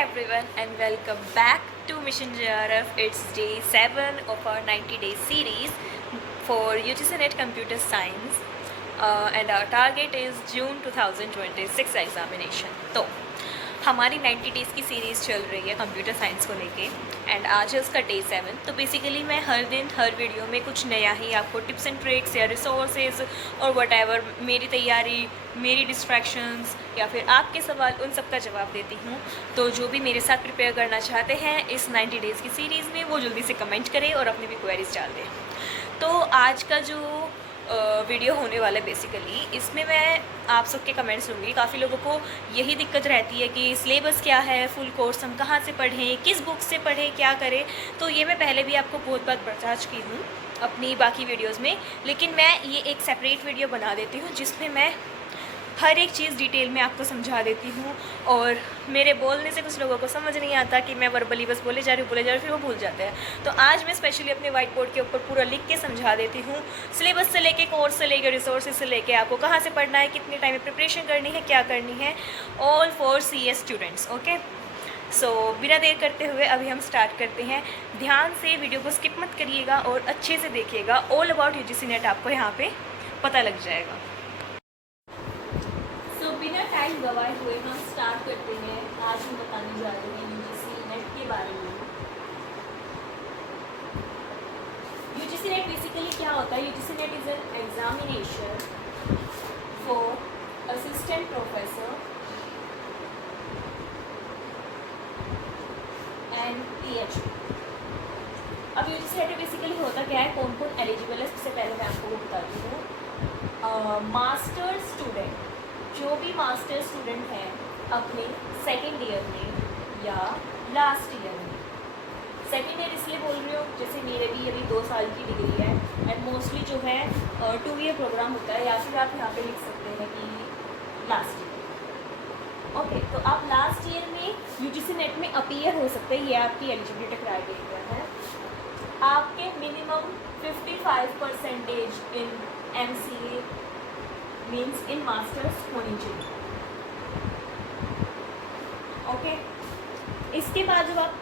everyone and welcome back to Mission JRF. It's day 7 of our 90-day series for UGC NET Computer Science and our target is June 2026 examination. तो हमारी 90 days की series चल रही है computer science को लेके and आज है उसका डे 7। तो बेसिकली मैं हर दिन हर वीडियो में कुछ नया ही आपको टिप्स एंड ट्रिक्स या रिसोर्सेज और वट मेरी तैयारी, मेरी डिस्ट्रैक्शंस या फिर आपके सवाल, उन सब का जवाब देती हूँ। तो जो भी मेरे साथ प्रिपेयर करना चाहते हैं इस 90 डेज़ की सीरीज़ में वो जल्दी से कमेंट करें और अपनी भी क्वेरीज डाल दें। तो आज का जो वीडियो होने वाला है बेसिकली इसमें मैं आप सबके कमेंट्स लूँगी। काफ़ी लोगों को यही दिक्कत रहती है कि सिलेबस क्या है, फुल कोर्स हम कहाँ से पढ़ें, किस बुक से पढ़ें, क्या करें। तो ये मैं पहले भी आपको बहुत बार बता चुकी हूँ अपनी बाकी वीडियोस में, लेकिन मैं ये एक सेपरेट वीडियो बना देती हूँ जिसमें मैं हर एक चीज़ डिटेल में आपको समझा देती हूँ। और मेरे बोलने से कुछ लोगों को समझ नहीं आता कि मैं वर्बली बस बोले जा रही हूँ फिर वो भूल जाते हैं। तो आज मैं स्पेशली अपने वाइट बोर्ड के ऊपर पूरा लिख के समझा देती हूँ, सिलेबस से लेके, कोर्स से लेके, रिसोर्सेज से लेके, आपको कहाँ से पढ़ना है, कितने टाइम में प्रिपरेशन करनी है, क्या करनी है, all for CS students. Okay, so बिना देर करते हुए अभी हम स्टार्ट करते हैं। ध्यान से वीडियो को स्किप मत करिएगा और अच्छे से देखिएगा। ऑल अबाउट UGC नेट आपको यहाँ पे पता लग जाएगा। बिना टाइम गवाए हुए हम स्टार्ट करते हैं। आज हम बताने जा रहे हैं UGC नेट के बारे में। UGC नेट बेसिकली क्या होता है? UGC net is an examination for assistant professor and PhD। अब UGC नेट बेसिकली होता क्या है, कौन कौन एलिजिबल है, सबसे पहले मैं आपको वो बताती हूँ। मास्टर स्टूडेंट, जो भी मास्टर स्टूडेंट हैं अपने सेकेंड ईयर में या लास्ट ईयर में। सेकेंड ईयर इसलिए बोल रही हूँ जैसे मेरे भी अभी 2 साल की डिग्री है एंड मोस्टली जो है 2 ईयर प्रोग्राम होता है, या फिर आप यहाँ पे लिख सकते हैं कि लास्ट ईयर। ओके, तो आप लास्ट ईयर में UGC नेट में अपीयर हो सकते हैं, ये आपकी एलिजिबिलिटी क्राइटेरिया है। आपके minimum 55% in MCA means in masters होनी चाहिए। ओके, इसके बाद जब आप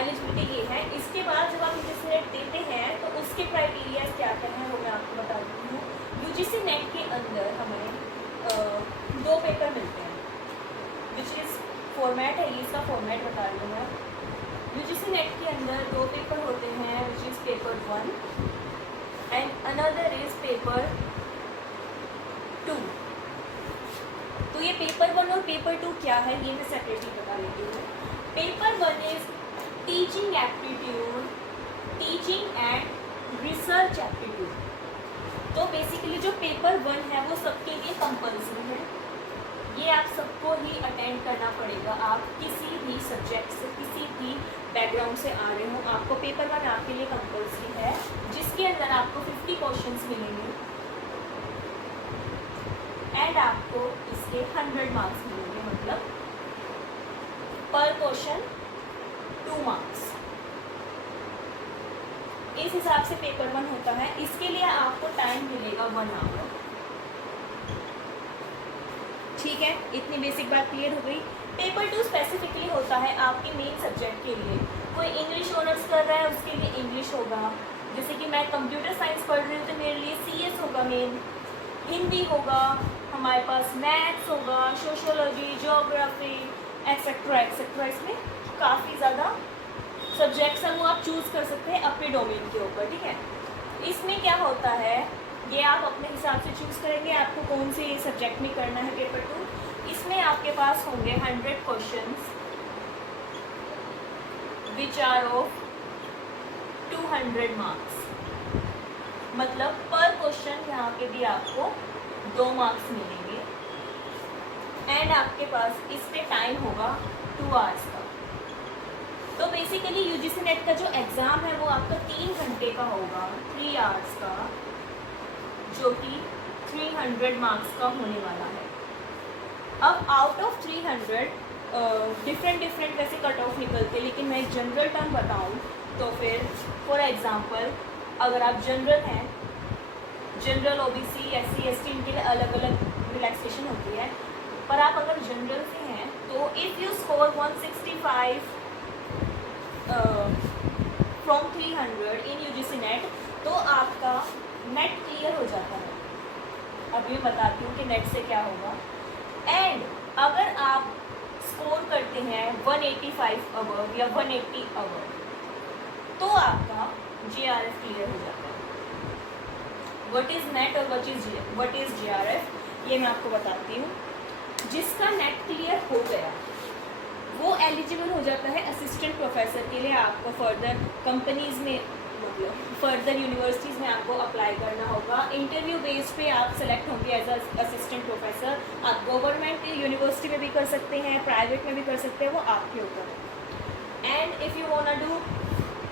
एलिजिबिलिटी ये है, इसके बाद जब आप UGC नेट देते हैं तो उसके क्राइटेरिया क्या क्या हैं वो मैं आपको बता देती हूँ। UGC नेट के अंदर हमें 2 पेपर मिलते हैं, विच इज़ फॉर्मेट है, ये इसका फॉर्मेट बता रही हूँ मैं। UGC नेट के अंदर 2 पेपर होते हैं, which is paper 1 and another is paper 2। तो ये पेपर 1 और पेपर 2 क्या है ये मैं सेपरेटली बता देती हूँ। Paper 1 is teaching aptitude, teaching and research aptitude. तो बेसिकली जो पेपर 1 है वो सबके लिए कंपल्सरी है, ये आप सबको ही अटेंड करना पड़ेगा। आप किसी भी सब्जेक्ट से, किसी भी बैकग्राउंड से आ रहे हो, आपको पेपर 1 आपके लिए कंपल्सरी है, जिसके अंदर आपको 50 क्वेश्चंस मिलेंगे एंड आपको इसके 100 मार्क्स मिलेंगे, मतलब पर क्वेश्चन 2 मार्क्स। इस हिसाब से पेपर 1 होता है। इसके लिए आपको टाइम मिलेगा 1 आवर। ठीक है, इतनी बेसिक बात क्लियर हो गई। पेपर 2 स्पेसिफिकली होता है आपके मेन सब्जेक्ट के लिए। कोई इंग्लिश ऑनर्स कर रहा है उसके लिए इंग्लिश होगा, जैसे कि मैं कंप्यूटर साइंस पढ़ रही हूँ तो मेरे लिए CS होगा मेन, हिंदी होगा, हमारे पास मैथ्स होगा, सोशियोलॉजी, ज्योग्राफी एक्सेट्रा एक्सेट्रा। इसमें काफ़ी ज़्यादा सब्जेक्ट्स हैं, वो आप चूज़ कर सकते हैं अपने डोमेन के ऊपर। ठीक है, इसमें क्या होता है ये आप अपने हिसाब से चूज़ करेंगे आपको कौन से सब्जेक्ट में करना है पेपर 2। इसमें आपके पास होंगे 100 questions which are of 200 marks, मतलब पर क्वेश्चन यहाँ पे भी आपको 2 मार्क्स मिलेंगे एंड आपके पास इस पे टाइम होगा 2 आवर्स का। तो बेसिकली UGC नेट का जो एग्ज़ाम है वो आपका 3 घंटे का होगा, 3 आवर्स का, जो कि 300 मार्क्स का होने वाला है। अब आउट ऑफ 300 डिफरेंट वैसे कट ऑफ निकलते, लेकिन मैं जनरल टर्म बताऊँ तो फिर फॉर एग्ज़ाम्पल अगर आप जनरल हैं, जनरल OBC SC ST इनके लिए अलग अलग रिलैक्सेशन होती है। पर आप अगर जनरल से हैं तो if you score 165 from 300 in UGC net तो आपका नेट क्लियर हो जाता है। अब मैं बताती हूँ कि नेट से क्या होगा। एंड अगर आप स्कोर करते हैं 185 अबव या 180 अबव तो आपका जीआरएफ क्लियर हो जाता है। व्हाट इज़ नेट और व्हाट इज़ जीआरएफ ये मैं आपको बताती हूँ। जिसका नेट क्लियर हो गया वो एलिजिबल हो जाता है असिस्टेंट प्रोफेसर के लिए। आपको फर्दर कंपनीज़ में मतलब फर्दर यूनिवर्सिटीज़ में आपको अप्लाई करना होगा। इंटरव्यू बेस पे आप सेलेक्ट होंगे एज असिस्टेंट प्रोफेसर। आप गवर्नमेंट यूनिवर्सिटी में भी कर सकते हैं, प्राइवेट में भी कर सकते हैं, वो आपके ऊपर है। And if you want to do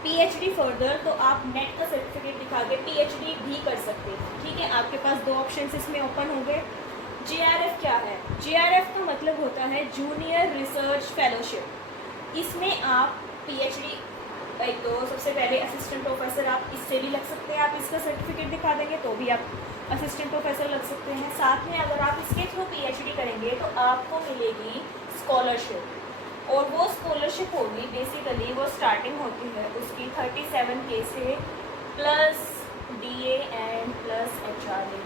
PhD further तो आप नेट का सर्टिफिकेट दिखा के पीएचडी भी कर सकते हैं। ठीक है, आपके पास दो ऑप्शन इसमें ओपन हो गए। जीआरएफ क्या है? जीआरएफ का मतलब होता है जूनियर रिसर्च फेलोशिप। इसमें आप पीएचडी एक तो सबसे पहले असिस्टेंट प्रोफेसर आप इससे भी लग सकते हैं। आप इसका सर्टिफिकेट दिखा देंगे तो भी आप असिस्टेंट प्रोफेसर लग सकते हैं। साथ में अगर आप इसके थ्रू पीएचडी करेंगे तो आपको मिलेगी स्कॉलरशिप और वो स्कॉलरशिप होगी बेसिकली वो स्टार्टिंग होती है उसकी 37K से plus DA and plus HRA.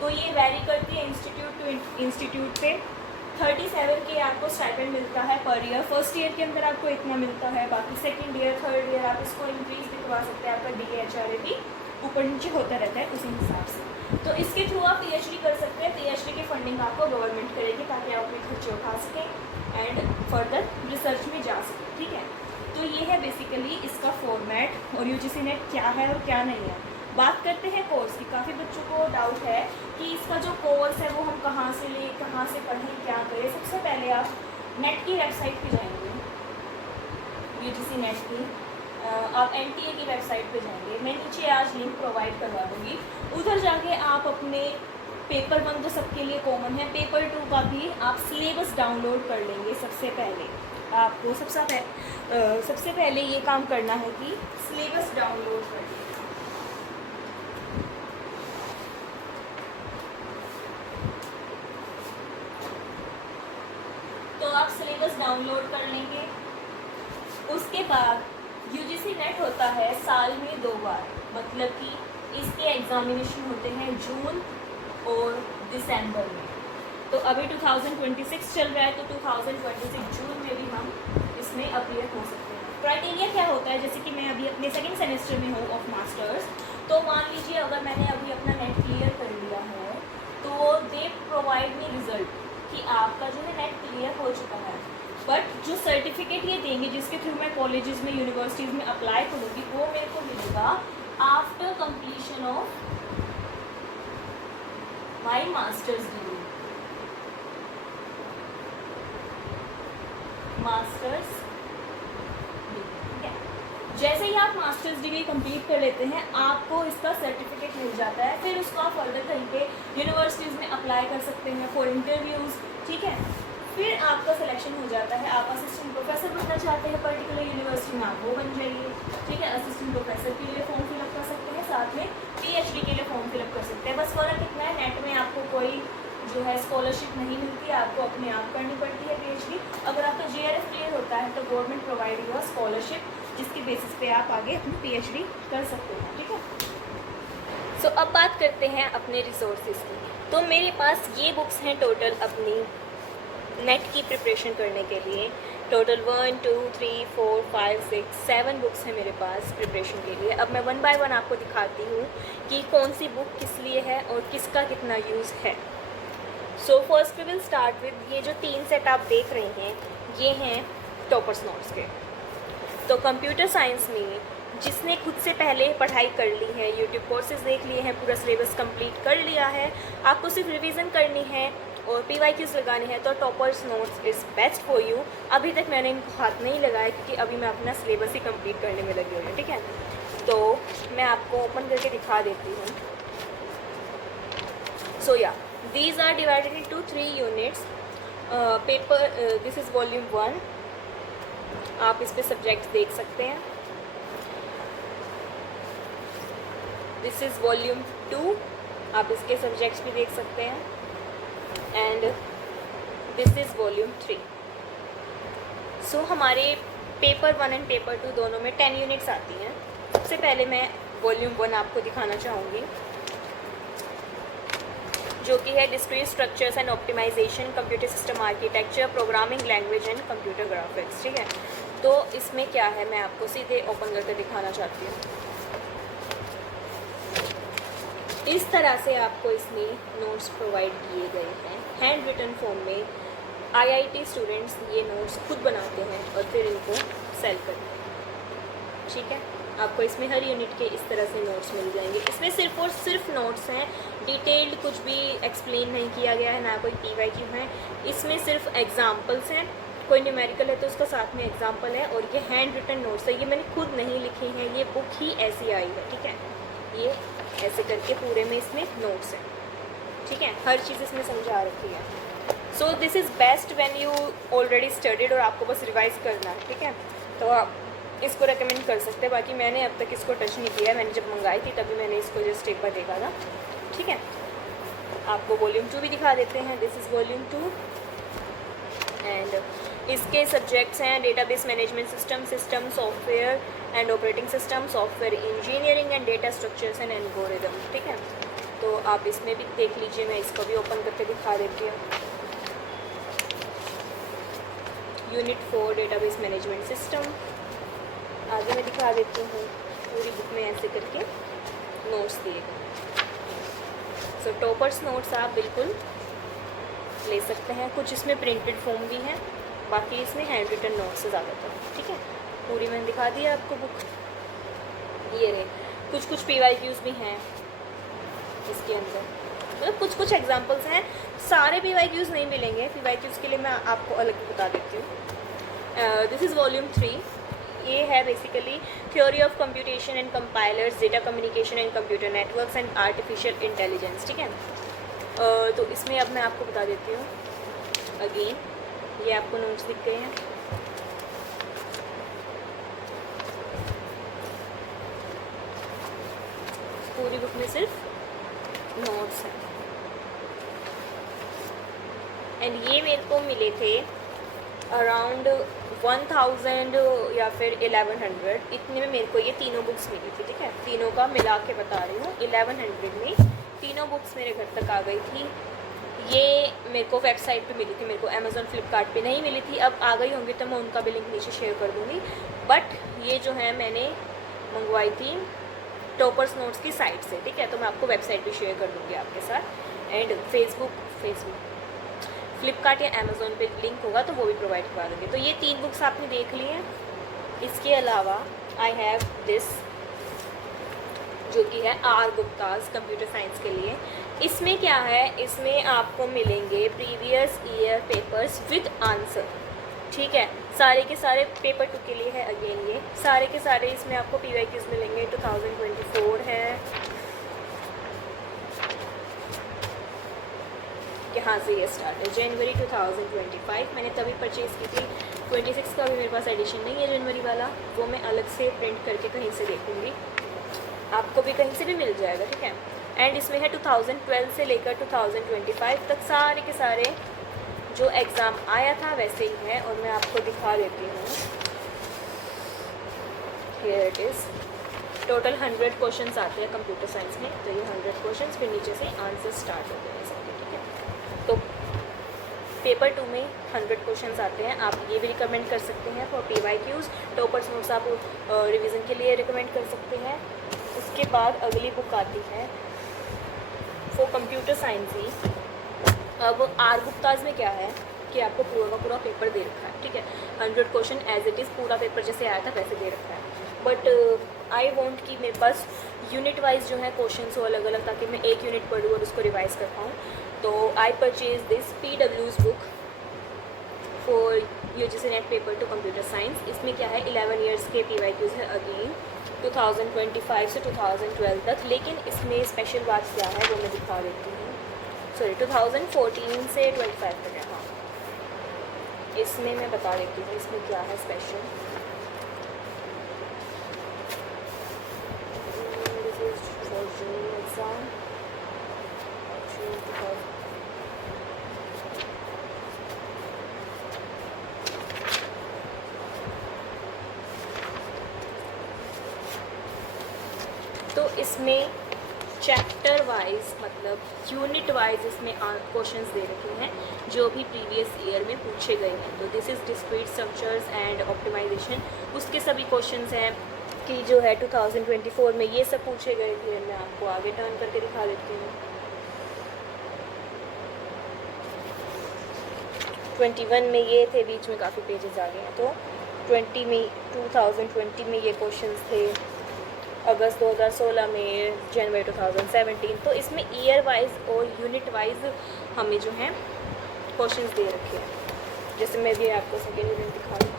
तो ये वैरी करती है इंस्टीट्यूट टू इंस्टीट्यूट पे। 37K आपको स्टाइपेंड मिलता है पर ईयर। फर्स्ट ईयर के अंदर आपको इतना मिलता है, बाकी सेकंड ईयर थर्ड ईयर आप इसको इंक्रीज भी करवा सकते हैं। आपका डीए एचआरए भी ऊपर नीचे होता रहता है उसी हिसाब से। तो इसके थ्रू आप पीएचडी कर सकते हैं। पीएचडी की फंडिंग आपको गवर्नमेंट करेगी ताकि आप अपने खर्चे उठा सकें एंड फर्दर रिसर्च में जा सकें। ठीक है, तो ये है बेसिकली इसका फॉर्मेट और यूजीसी नेट क्या है और क्या नहीं है। बात करते हैं कोर्स की। काफ़ी बच्चों को डाउट है कि इसका जो कोर्स है वो हम कहाँ से लें, कहाँ से पढ़ें, क्या करें। सबसे पहले आप नेट की वेबसाइट पे जाएंगे, यूजीसी नेट की। आप एनटीए की वेबसाइट पे जाएंगे, मैं नीचे आज लिंक प्रोवाइड करवा दूँगी। उधर जाके आप अपने पेपर 1 तो सबके लिए कॉमन है, पेपर 2 का भी आप सिलेबस डाउनलोड कर लेंगे। सबसे पहले आपको सबसे पहले ये काम करना है कि सिलेबस डाउनलोड कर लें। तो आप सिलेबस डाउनलोड कर लेंगे। उसके बाद यूजीसी नेट होता है साल में 2 बार, मतलब कि इसके एग्जामिनेशन होते हैं जून और दिसंबर में। तो अभी 2026 चल रहा है तो 2026 जून में भी हम इसमें अपीयर हो सकते हैं। क्राइटेरिया क्या होता है, जैसे कि मैं अभी अपने सेकेंड सेमेस्टर में हूँ ऑफ मास्टर्स, तो मान लीजिए अगर मैंने अभी अपना नेट क्लियर कर लिया है तो दे प्रोवाइड मी रिजल्ट कि आपका जो है नेट क्लियर हो चुका है। बट जो सर्टिफिकेट ये देंगे जिसके थ्रू मैं कॉलेजेस में यूनिवर्सिटीज़ में अप्लाई करूँगी वो मेरे को मिलेगा after completion of my masters degree. Masters जैसे ही आप मास्टर्स डिग्री कंप्लीट कर लेते हैं आपको इसका सर्टिफिकेट मिल जाता है। फिर उसको आप फर्दर कहीं पे यूनिवर्सिटीज़ में अप्लाई कर सकते हैं फॉर इंटरव्यूज़। ठीक है, फिर आपका सिलेक्शन हो जाता है। आप असिस्टेंट प्रोफेसर बनना चाहते हैं पर्टिकुलर यूनिवर्सिटी में, आप वो बन जाइए। ठीक है, असिस्टेंट प्रोफेसर के लिए फॉर्म फिलअप कर सकते हैं, साथ में पीएचडी के लिए फॉर्म फिलअप कर सकते हैं। बस फ़र्क इतना है, नेट में आपको कोई जो है स्कॉलरशिप नहीं मिलती, आपको अपने आप करनी पड़ती है पीएचडी। अगर आपका जीआरएफ क्लियर होता है तो गवर्नमेंट प्रोवाइड हुआ स्कॉलरशिप जिसकी बेसिस पे आप आगे अपनी पीएचडी कर सकते हैं। ठीक है, सो अब बात करते हैं अपने रिसोर्सेज की। तो मेरे पास ये बुक्स हैं टोटल अपनी नेट की प्रिपरेशन करने के लिए। टोटल 1 2 3 4 5 6 7 बुक्स हैं मेरे पास प्रिपरेशन के लिए। अब मैं 1 बाय 1 आपको दिखाती हूँ कि कौन सी बुक किस लिए है और किसका कितना यूज़ है। So first we will start with ये जो 3 सेट आप देख रहे हैं ये हैं टॉपर्स नोट्स के। तो कंप्यूटर साइंस में जिसने खुद से पहले पढ़ाई कर ली है, यूट्यूब कोर्सेज देख लिए हैं, पूरा सिलेबस कंप्लीट कर लिया है, आपको सिर्फ रिवीजन करनी है और PYQs लगाने हैं तो toppers notes is best for you. अभी तक मैंने इनको हाथ नहीं लगाया क्योंकि अभी मैं अपना सिलेबस ही कंप्लीट करने में लगी हुई हूँ। ठीक है, तो मैं आपको ओपन करके दिखा देती हूँ। सो या these are divided into 3 units. Paper this is volume 1, आप इस पे सब्जेक्ट्स देख सकते हैं। दिस इज़ वॉल्यूम 2, आप इसके सब्जेक्ट्स भी देख सकते हैं। And and this is volume 3. सो हमारे पेपर 1 एंड पेपर 2 दोनों में 10 यूनिट्स आती हैं. सबसे पहले मैं वॉल्यूम 1 आपको दिखाना चाहूँगी, जो कि है discrete structures and optimisation, computer system architecture, programming language and computer graphics. ठीक है, तो इसमें क्या है मैं आपको सीधे ओपन करके दिखाना चाहती हूँ. इस तरह से आपको इसमें नोट्स प्रोवाइड किए गए हैं हैंड रिटन फॉर्म में. आईआईटी स्टूडेंट्स ये नोट्स खुद बनाते हैं और फिर इनको सेल करते हैं. ठीक है, आपको इसमें हर यूनिट के इस तरह से नोट्स मिल जाएंगे. इसमें सिर्फ और सिर्फ नोट्स हैं, डिटेल्ड कुछ भी एक्सप्लेन नहीं किया गया है, ना कोई पीवाईक्यू है. इसमें सिर्फ एग्जाम्पल्स हैं. कोई न्यूमेरिकल है तो उसका साथ में एग्जाम्पल है, और ये हैंड रिटन नोट्स है. ये मैंने खुद नहीं लिखे हैं, ये बुक ही ऐसी आई है. ठीक है, ये ऐसे करके पूरे में इसमें नोट्स हैं. ठीक है, हर चीज़ इसमें समझा रखी है. So this is best when you already studied और आपको बस रिवाइज करना है. ठीक है, तो आप इसको रेकमेंड कर सकते हैं. बाकी मैंने अब तक इसको टच नहीं किया है. मैंने जब मंगाई थी तभी मैंने इसको जस्ट एक बार देखा था. ठीक है, आपको वॉल्यूम 2 भी दिखा देते हैं. दिस इज़ वॉल्यूम 2 एंड इसके सब्जेक्ट्स हैं database management system, system software and operating system, software engineering and data structures and algorithm. ठीक है, तो आप इसमें भी देख लीजिए. मैं इसको भी ओपन करके दिखा देती हूँ. Unit 4 database management system. आगे मैं दिखा देती हूँ. पूरी बुक में ऐसे करके नोट्स दिए गए. सो टॉपर्स नोट्स आप बिल्कुल ले सकते हैं. कुछ इसमें प्रिंटेड फॉर्म भी हैं, बाकी इसमें हैंड रिटन नोट्स से ज़्यादातर. ठीक है, पूरी मैंने दिखा दी है आपको बुक. ये रहे कुछ पीवाईक्यूज़ भी हैं इसके अंदर. मतलब कुछ एग्जांपल्स हैं. सारे पीवाईक्यूज़ नहीं मिलेंगे. पीवाईक्यूज़ के लिए मैं आपको अलग बता देती हूँ. This is volume 3. ये है basically theory of computation and compilers, data communication and computer networks and artificial intelligence. ठीक है, तो इसमें अब मैं आपको बता देती हूँ. अगेन ये आपको नोट्स दिख गए हैं. पूरी बुक में सिर्फ नोट्स हैं. एंड ये मेरे को मिले थे अराउंड 1000 या फिर 1100. इतने में मेरे को ये तीनों बुक्स मिली थी. ठीक है, तीनों का मिला के बता रही हूँ. 1100 में तीनों बुक्स मेरे घर तक आ गई थी. ये मेरे को वेबसाइट पे मिली थी. मेरे को अमेज़ॉन फ्लिपकार्ट पे नहीं मिली थी. अब आ गई होंगी तो मैं उनका भी लिंक नीचे शेयर कर दूँगी. बट ये जो है मैंने मंगवाई थी टॉपर्स नोट्स की साइट से. ठीक है, तो मैं आपको वेबसाइट भी शेयर कर दूँगी आपके साथ. एंड फेसबुक फ्लिपकार्ट या अमेज़ॉन पे लिंक होगा तो वो भी प्रोवाइड करवा देंगे. तो ये 3 बुक्स आपने देख ली हैं. इसके अलावा आई हैव दिस, जो कि है आर गुप्ताज कंप्यूटर साइंस के लिए. इसमें क्या है, इसमें आपको मिलेंगे previous year papers with answer. ठीक है, सारे के सारे पेपर 2 के लिए है. अगेन ये सारे के सारे इसमें आपको पीवाईक्यूज़ मिलेंगे. 2024 है, यहाँ से ये स्टार्ट है. जनवरी 2025 मैंने तभी परचेज़ की थी. 26 का भी मेरे पास एडिशन नहीं है जनवरी वाला. वो मैं अलग से प्रिंट करके कहीं से देखूँगी. आपको भी कहीं से भी मिल जाएगा. ठीक है, एंड इसमें है 2012 से लेकर 2025 तक सारे के सारे जो एग्ज़ाम आया था वैसे ही है. और मैं आपको दिखा देती हूँ. Here it is. Total 100 questions आते हैं कंप्यूटर साइंस में. तो ये 100 क्वेश्चंस, फिर नीचे से आंसर स्टार्ट होते हैं सबके. ठीक है, तो पेपर 2 में 100 क्वेश्चंस आते हैं. आप ये भी रिकमेंड कर सकते हैं फॉर पीवाईक्यूज़. टॉपर्स नोट्स आप रिवीजन के लिए रिकमेंड कर सकते हैं. उसके बाद अगली बुक आती है फॉर कंप्यूटर साइंस ही. अब आर गुप्ताज में क्या है कि आपको पूरा का पूरा पेपर दे रखा है. ठीक है, 100 क्वेश्चन एज इट इज़ पूरा पेपर जैसे आया था वैसे दे रखा है. बट आई वॉन्ट कि मेरे पास यूनिट वाइज जो है क्वेश्चन हो अलग अलग, ताकि मैं एक यूनिट पढ़ूँ और उसको रिवाइज कर पाऊँ. तो I purchase this PW's book for UGC net paper 2 computer science. इसमें क्या है 11 ईयर्स के पीवाईक्यूज़ है. अगेन 2025 से 2012 तक. लेकिन इसमें स्पेशल बात क्या है वो मैं दिखा देती हूँ. सॉरी 2014 से 25 तक है. हाँ, इसमें मैं बता देती हूँ इसमें क्या है special. This is for June exam. इसमें चैप्टर वाइज मतलब यूनिट वाइज इसमें क्वेश्चंस दे रखे हैं जो भी प्रीवियस ईयर में पूछे गए हैं। तो this is discrete structures and optimisation, उसके सभी क्वेश्चंस हैं कि जो है 2024 में ये सब पूछे गए थे। मैं आपको आगे टर्न करके दिखा देती हूँ। 21 में ये थे, बीच में काफ़ी पेजेस आ गए हैं। तो 2020 में ये क्वेश्चंस थे, अगस्त 2016 में, जनवरी 2017। तो इसमें ईयर वाइज और यूनिट वाइज हमें जो है क्वेश्चंस दे रखे हैं। जैसे मैं भी आपको सेकेंड यूनिट दिखा दूँ।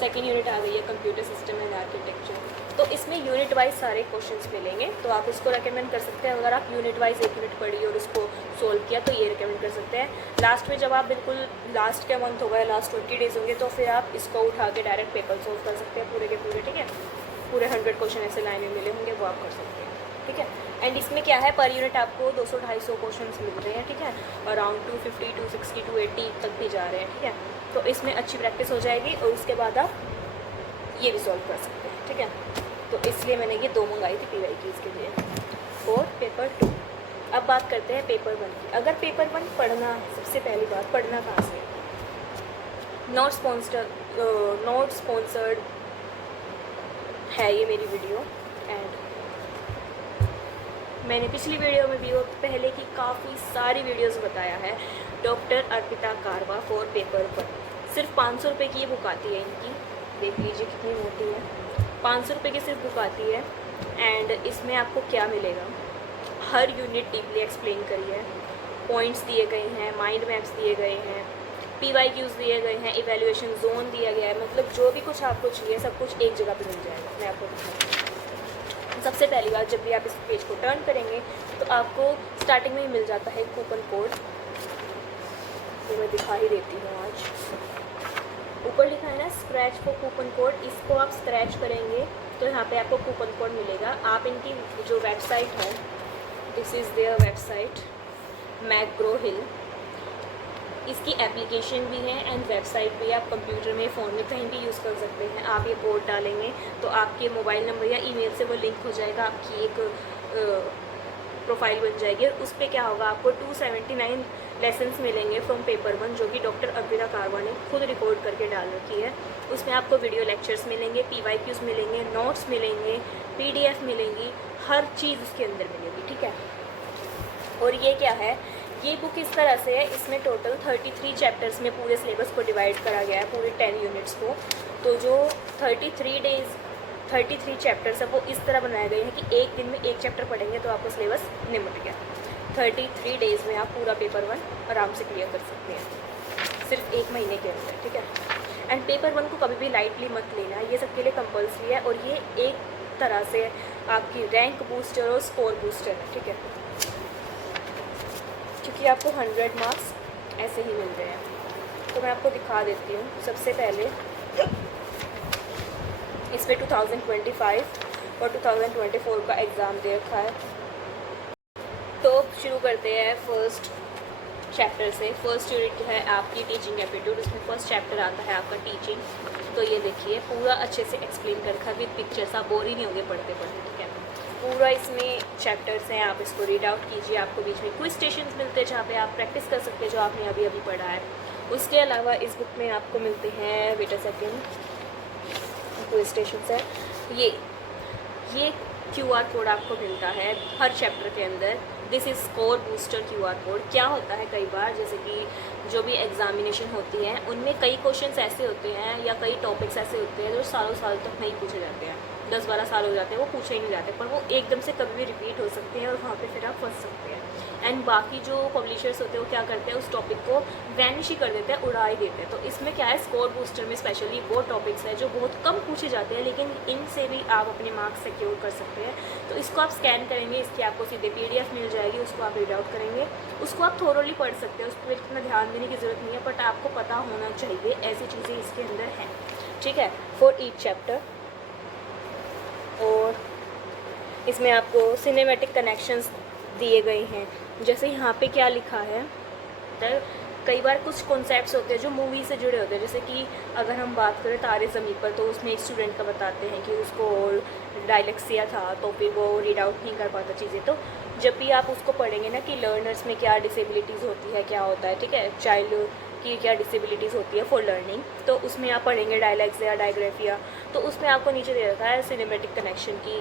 सेकेंड यूनिट आ गई है कंप्यूटर सिस्टम एंड आर्किटेक्चर। तो इसमें यूनिट वाइज सारे क्वेश्चंस मिलेंगे, तो आप इसको रेकमेंड कर सकते हैं। अगर आप यूनिट वाइज एक यूनिट पढ़ी और उसको सोल्व किया तो ये रेकमेंड कर सकते हैं। लास्ट में जब आप बिल्कुल लास्ट का मंथ होगा, लास्ट 20 डेज होंगे, तो फिर आप इसको उठा के डायरेक्ट पेपर सोल्व कर सकते हैं पूरे के पूरे। ठीक है, पूरे 100 क्वेश्चन ऐसे लाइन में मिले होंगे, वो आप कर सकते हैं। ठीक है, एंड इसमें क्या है, पर यूनिट आपको 200-250 क्वेश्चन मिल रहे हैं। ठीक है, अराउंड 250, 260, 280 तक भी जा रहे हैं। ठीक है, तो इसमें अच्छी प्रैक्टिस हो जाएगी और उसके बाद आप ये भी सॉल्व कर सकते हैं। ठीक है, तो इसलिए मैंने ये 2 मंगाई थी PY की इसके लिए और पेपर 2। अब बात करते हैं पेपर 1 की। अगर पेपर 1 पढ़ना है, सबसे पहली बात पढ़ना कहाँ से? नॉट स्पॉन्सर्ड है ये मेरी वीडियो, एंड मैंने पिछली वीडियो में भी और पहले की काफ़ी सारी वीडियोस बताया है। डॉक्टर अर्पिता कारवा फॉर पेपर 1। सिर्फ 500 रुपये की ये बुक आती है इनकी, देख लीजिए कितनी मोटी है। 500 रुपये की सिर्फ बुक आती है, एंड इसमें आपको क्या मिलेगा, हर यूनिट डीपली एक्सप्लेन करी है, पॉइंट्स दिए गए हैं, माइंड मैप्स दिए गए हैं, PYQs दिए गए हैं, इवैल्यूएशन जोन दिया गया है। मतलब जो भी कुछ आपको चाहिए सब कुछ एक जगह पे मिल जाएगा। मैं आपको दिखाऊँ। सबसे पहली बात, जब भी आप इस पेज को टर्न करेंगे तो आपको स्टार्टिंग में ही मिल जाता है कूपन कोड। ये मैं दिखा ही देती हूँ। आज ऊपर लिखा है ना स्क्रैच फॉर कूपन कोड, इसको आप स्क्रैच करेंगे तो यहाँ पे आपको कूपन कोड मिलेगा। आप इनकी जो वेबसाइट है, this is their website McGraw हिल, इसकी एप्लीकेशन भी है एंड वेबसाइट भी। आप कंप्यूटर में, फ़ोन में कहीं भी यूज़ कर सकते हैं। आप ये कोड डालेंगे तो आपके मोबाइल नंबर या ईमेल से वो लिंक हो जाएगा, आपकी एक प्रोफाइल बन जाएगी और उस पर क्या होगा, आपको 279 लेसन्स मिलेंगे फ्रॉम पेपर 1, जो कि डॉक्टर अर्पिता कारवा ने खुद रिकॉर्ड करके डाल रखी है। उसमें आपको वीडियो लेक्चर्स मिलेंगे, PYQs मिलेंगे, नोट्स मिलेंगे, PDF मिलेंगी, हर चीज़ उसके अंदर मिलेगी। ठीक है, और ये क्या है, ये बुक इस तरह से है, इसमें टोटल 33 चैप्टर्स में पूरे सिलेबस को डिवाइड करा गया है, पूरे 10 यूनिट्स को। तो जो 33 चैप्टर्स है वो इस तरह बनाए गए हैं कि एक दिन में एक चैप्टर पढ़ेंगे तो आपको सिलेबस निपट गया। 33 डेज़ में आप पूरा पेपर 1 आराम से क्लियर कर सकते हैं, सिर्फ 1 महीने के अंदर। ठीक है, एंड पेपर 1 को कभी भी लाइटली मत लेना, ये सबके लिए कंपल्सरी है और ये एक तरह से आपकी रैंक बूस्टर और स्कोर बूस्टर है। ठीक है, क्योंकि आपको 100 मार्क्स ऐसे ही मिल रहे हैं। तो मैं आपको दिखा देती हूँ। सबसे पहले इसमें 2025 और 2024 का एग्ज़ाम दे रखा है। तो शुरू करते हैं फर्स्ट चैप्टर से। फर्स्ट यूनिट है आपकी टीचिंग एप्टीट्यूड, उसमें फर्स्ट चैप्टर आता है आपका टीचिंग। तो ये देखिए पूरा अच्छे से एक्सप्लेन कर रखा है विद पिक्चर्स, आप बोर ही नहीं होंगे पढ़ते पढ़ते। ठीक है, पूरा इसमें चैप्टर्स हैं, आप इसको रीड आउट कीजिए। आपको बीच में क्विज स्टेशंस मिलते हैं जहाँ पे आप प्रैक्टिस कर सकते हैं जो आपने अभी अभी पढ़ा है। उसके अलावा इस बुक में आपको मिलते हैं, wait a second, quiz stations है, ये QR कोड आपको मिलता है हर चैप्टर के अंदर। This is score booster QR code. क्या होता है, कई बार जैसे कि जो भी एग्जामिनेशन होती है उनमें कई क्वेश्चंस ऐसे होते हैं या कई टॉपिक्स ऐसे होते हैं जो सालों साल तक नहीं पूछे जाते हैं, 10-12 साल हो जाते हैं वो पूछे ही नहीं जाते, पर वो एकदम से कभी भी रिपीट हो सकते हैं और वहाँ पे फिर आप फंस सकते हैं। एंड बाकी जो पब्लिशर्स होते हैं वो क्या करते हैं, उस टॉपिक को वैनिश ही कर देते हैं, उड़ा ही देते हैं। तो इसमें क्या है, स्कोर बूस्टर में स्पेशली वो टॉपिक्स हैं जो बहुत कम पूछे जाते हैं, लेकिन इनसे भी आप अपने मार्क्स सिक्योर कर सकते हैं। तो इसको आप स्कैन करेंगे, इसकी आपको सीधे PDF मिल जाएगी, उसको आप रीड आउट करेंगे, उसको आप थोरोली पढ़ सकते हैं, उस पर इतना ध्यान देने की ज़रूरत नहीं है, बट आपको पता होना चाहिए ऐसी चीज़ें इसके अंदर हैं। ठीक है, फॉर ईच चैप्टर। और इसमें आपको सिनेमैटिक कनेक्शंस दिए गए हैं। जैसे यहाँ पे क्या लिखा है, तो कई बार कुछ कॉन्सेप्ट्स होते हैं जो मूवी से जुड़े होते हैं। जैसे कि अगर हम बात करें तारे ज़मीन पर, तो उसमें एक स्टूडेंट का बताते हैं कि उसको डायलेक्सिया था, तो फिर वो रीड आउट नहीं कर पाता चीज़ें। तो जब भी आप उसको पढ़ेंगे ना कि लर्नर्स में क्या डिसेबिलिटीज़ होती है, क्या होता है, ठीक है, चाइल्ड की क्या डिसेबिलिटीज़ होती है फॉर लर्निंग, तो उसमें आप पढ़ेंगे डायलेक्सिया, डायग्राफिया। तो उसमें आपको नीचे दे रखा है सिनेमेटिक कनेक्शन की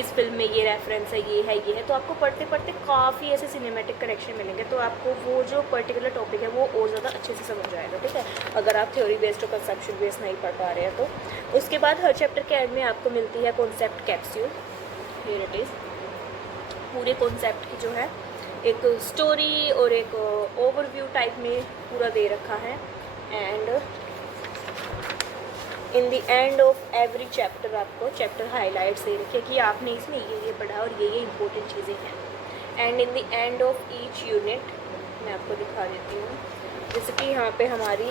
इस फिल्म में ये रेफरेंस है, ये है। तो आपको पढ़ते पढ़ते काफ़ी ऐसे सिनेमैटिक कनेक्शन मिलेंगे, तो आपको वो जो पर्टिकुलर टॉपिक है वो और ज़्यादा अच्छे से समझ आएगा, ठीक है, अगर आप थ्योरी बेस्ड और कंसेप्शन बेस्ड नहीं पढ़ पा रहे हैं तो। उसके बाद हर चैप्टर के एंड में आपको मिलती है concept capsule. Here it is, पूरे कॉन्सेप्ट की जो है एक स्टोरी और एक ओवरव्यू टाइप में पूरा दे रखा है। And in the end of every chapter आपको चैप्टर हाईलाइट्स दे रखी है कि आपने इसमें ये पढ़ा और ये इंपॉर्टेंट चीज़ें हैं। And in the end of each unit मैं आपको दिखा देती हूँ, जैसे कि यहाँ पे हमारी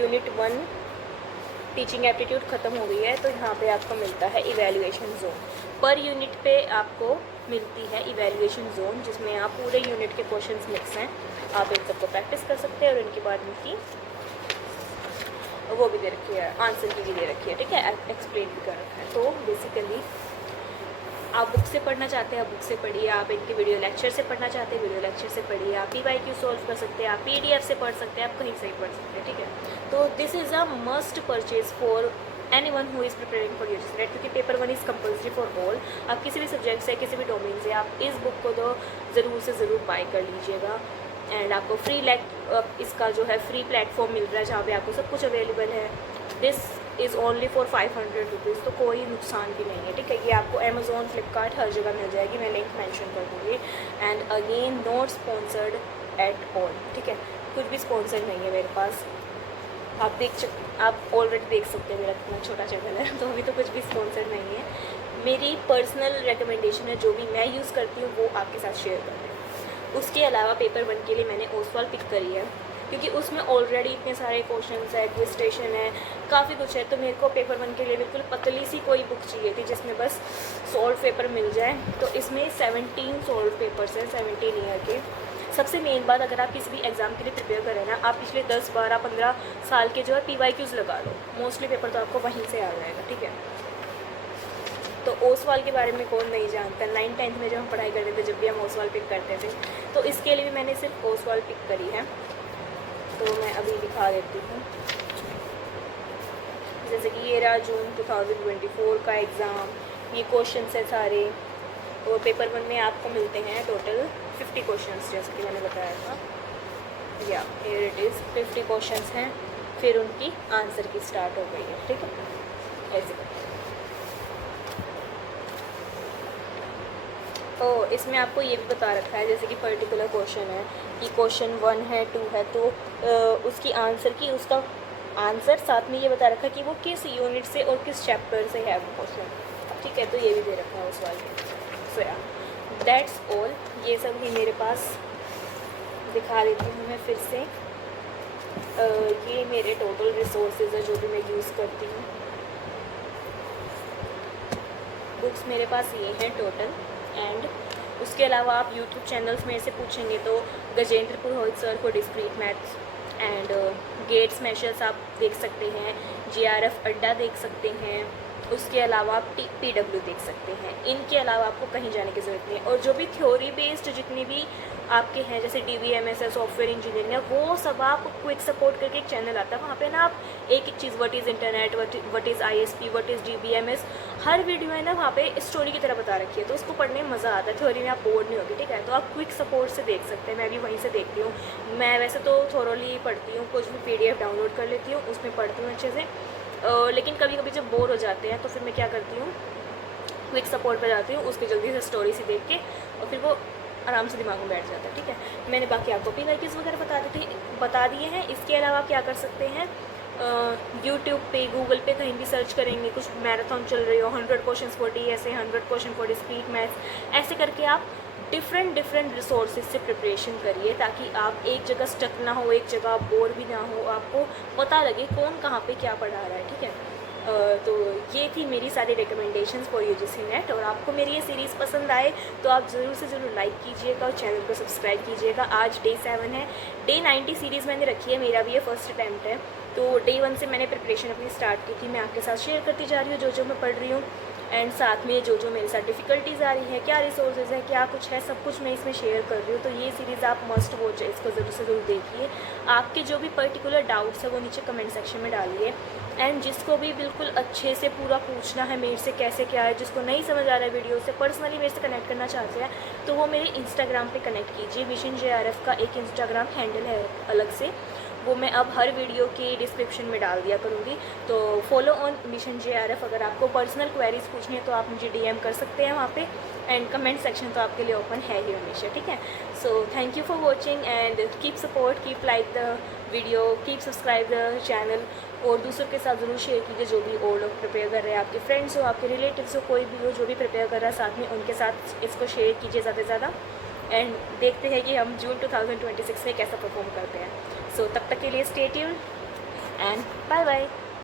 यूनिट 1 टीचिंग एप्टीट्यूड ख़त्म हो गई है, तो यहाँ पे आपको मिलता है इवैल्यूएशन जोन। पर यूनिट पे आपको मिलती है इवैल्यूएशन जोन, जिसमें आप पूरे यूनिट के क्वेश्चंस मिक्स हैं, आप इन सबको प्रैक्टिस कर सकते हैं और इनके बाद इनकी वो भी दे रखी है, आंसर की भी दे रखी है, ठीक है, एक्सप्लेन भी कर रखा है। तो बेसिकली आप बुक से पढ़ना चाहते हैं, आप बुक से पढ़िए, आप इनके वीडियो लेक्चर से पढ़ना चाहते हैं, वीडियो लेक्चर से पढ़िए, आप PYQ सॉल्व कर सकते हैं, आप PDF से पढ़ सकते हैं, आप कहीं से ही पढ़ सकते हैं, ठीक है। तो this is a must purchase for anyone who is preparing for UGC NET, क्योंकि paper 1 is compulsory for all. आप किसी भी सब्जेक्ट से, किसी भी डोमेन से आप इस बुक को तो ज़रूर से ज़रूर बाय कर लीजिएगा। एंड आपको फ्री इसका जो है फ्री प्लेटफॉर्म मिल रहा है जहाँ पे आपको सब कुछ अवेलेबल है। This is only for 500 rupees, तो कोई नुकसान भी नहीं है, ठीक है। ये आपको अमेज़ोन, फ्लिपकार्ट हर जगह मिल जाएगी, मैं लिंक मेंशन कर दूँगी। And again not sponsored at all, ठीक है, कुछ भी स्पॉन्सर्ड नहीं है मेरे पास। आप ऑलरेडी देख सकते हैं मेरा कितना छोटा चैनल है, तो अभी तो कुछ भी स्पॉन्सर्ड नहीं है। मेरी पर्सनल रिकमेंडेशन है, जो भी मैं यूज़ करती हूँ वो आपके साथ शेयर करती हूँ। उसके अलावा पेपर 1 के लिए मैंने ओसवाल पिक करी है, क्योंकि उसमें ऑलरेडी इतने सारे क्वेश्चंस है, क्विस्टेशन है, काफ़ी कुछ है। तो मेरे को पेपर 1 के लिए बिल्कुल पतली सी कोई बुक चाहिए थी जिसमें बस सॉल्व पेपर मिल जाए। तो इसमें 17 सॉल्व पेपर्स हैं 17 ईयर के। सबसे मेन बात, अगर आप किसी भी एग्ज़ाम के लिए प्रिपेयर करें ना, आप पिछले 10, 12, 15 साल के जो है PYQs लगा लो, मोस्टली पेपर तो आपको वहीं से आ जाएगा, ठीक है। तो ओसवाल के बारे में कौन नहीं जानता, 9th 10th में जब हम पढ़ाई करते थे, जब भी हम ओसवाल पिक करते थे, तो इसके लिए भी मैंने सिर्फ ओसवाल पिक करी है। तो मैं अभी दिखा देती हूँ, जैसे कि ये रहा जून 2024 का एग्ज़ाम, ये क्वेश्चन है सारे। और पेपर 1 में आपको मिलते हैं टोटल 50 क्वेश्चंस, जैसे कि मैंने बताया था, या हियर इट इज़ 50 क्वेश्चंस हैं, फिर उनकी आंसर की स्टार्ट हो गई है, ठीक है, ऐसे। तो इसमें आपको ये भी बता रखा है, जैसे कि पर्टिकुलर क्वेश्चन है कि क्वेश्चन 1 है, 2 है, तो उसकी आंसर की उसका आंसर साथ में ये बता रखा है कि वो किस यूनिट से और किस चैप्टर से है वो क्वेश्चन, ठीक है। तो ये भी दे रखा है उस वाले। सो या दैट्स ऑल, ये सब ही मेरे पास दिखा देती हूँ मैं फिर से। ये मेरे टोटल रिसोर्सेज है जो भी मैं यूज़ करती हूँ। बुक्स मेरे पास ये हैं टोटल। एंड उसके अलावा आप यूट्यूब चैनल्स में से पूछेंगे तो गजेंद्र पुरोहित सर को discrete maths and GATE smashers आप देख सकते हैं, JRF अड्डा देख सकते हैं, उसके अलावा आप PW देख सकते हैं। इनके अलावा आपको कहीं जाने की ज़रूरत नहीं है। और जो भी थ्योरी बेस्ड जितनी भी आपके हैं, जैसे DVMS है, सॉफ्टवेयर इंजीनियरिंग है, वो सब आप क्विक सपोर्ट करके एक चैनल आता है, वहाँ पे ना आप एक एक चीज़, what is internet, what is ISP, what is DBMS, हर वीडियो है ना वहाँ पे स्टोरी की तरह बता रखी है, तो उसको पढ़ने में मज़ा आता है, थ्योरी में आप बोर नहीं होगी, ठीक है। तो आप क्विक सपोर्ट से देख सकते हैं, मैं भी वहीं से देखती हूँ। मैं वैसे तो थोरोली पढ़ती हूँ, कुछ भी PDF डाउनलोड कर लेती हूँ, उसमें पढ़ती हूँ अच्छे से। लेकिन कभी कभी जब बोर हो जाते हैं तो फिर मैं क्या करती हूँ, क्विक सपोर्ट पर जाती हूँ, उसकी जल्दी से स्टोरी सी देख के, और फिर वो आराम से दिमाग में बैठ जाता है, ठीक है। मैंने बाकी आपको PYQs वगैरह बता दिए हैं। इसके अलावा आप क्या कर सकते हैं, यूट्यूब पे, गूगल पे कहीं भी सर्च करेंगे, कुछ मैराथन चल रही हो, 100 question for DSA, 100 question for speed maths, ऐसे करके आप डिफरेंट रिसोर्सेज से प्रिपरेशन करिए, ताकि आप एक जगह स्टक ना हो, एक जगह बोर भी ना हो, आपको पता लगे कौन कहाँ पे क्या पढ़ा रहा है, ठीक है। तो ये थी मेरी सारी रिकमेंडेशंस फॉर यूजीसी नेट। और आपको मेरी ये सीरीज़ पसंद आए तो आप ज़रूर से ज़रूर लाइक कीजिएगा और चैनल को सब्सक्राइब कीजिएगा। आज डे 7 है, डे 90 सीरीज़ मैंने रखी है, मेरा भी ये फर्स्ट अटैम्प्ट है। तो डे 1 से मैंने प्रिपरेशन अपनी स्टार्ट की थी, मैं आपके साथ शेयर करती जा रही हूँ जो मैं पढ़ रही हूँ। एंड साथ में जो मेरे साथ डिफ़िकल्टीज़ आ रही है, क्या रिसोर्सेज है, क्या कुछ है, सब कुछ मैं इसमें शेयर कर रही हूँ। तो ये सीरीज़ आप मस्ट वॉच है, इसको ज़रूर से ज़रूर देखिए। आपके जो भी पर्टिकुलर डाउट्स है वो नीचे कमेंट सेक्शन में डालिए। एंड जिसको भी बिल्कुल अच्छे से पूरा पूछना है मेरे से कैसे क्या है, जिसको नहीं समझ आ रहा है वीडियो से, पर्सनली मेरे से कनेक्ट करना चाहते हैं, तो वो मेरे इंस्टाग्राम पे कनेक्ट कीजिए। मिशन JRF का एक इंस्टाग्राम हैंडल है अलग से, वो मैं अब हर वीडियो के डिस्क्रिप्शन में डाल दिया करूँगी। तो फॉलो ऑन मिशन JRF। अगर आपको पर्सनल क्वेरीज पूछनी है तो आप मुझे DM कर सकते हैं वहाँ पे। एंड कमेंट सेक्शन तो आपके लिए ओपन है ही हमेशा, ठीक है। So thank you for watching and keep support, keep like the video, keep subscribe the channel. और दूसरों के साथ ज़रूर शेयर कीजिए, जो भी और लोग प्रिपेयर कर रहे हैं, आपके फ्रेंड्स हो, आपके रिलेटिव्स हो, कोई भी हो जो भी प्रिपेयर कर रहा है, साथ में उनके साथ इसको शेयर कीजिए ज़्यादा से ज़्यादा। एंड देखते हैं कि हम जून 2026 में कैसा परफॉर्म करते हैं। सो तब तक के लिए stay tuned and bye bye.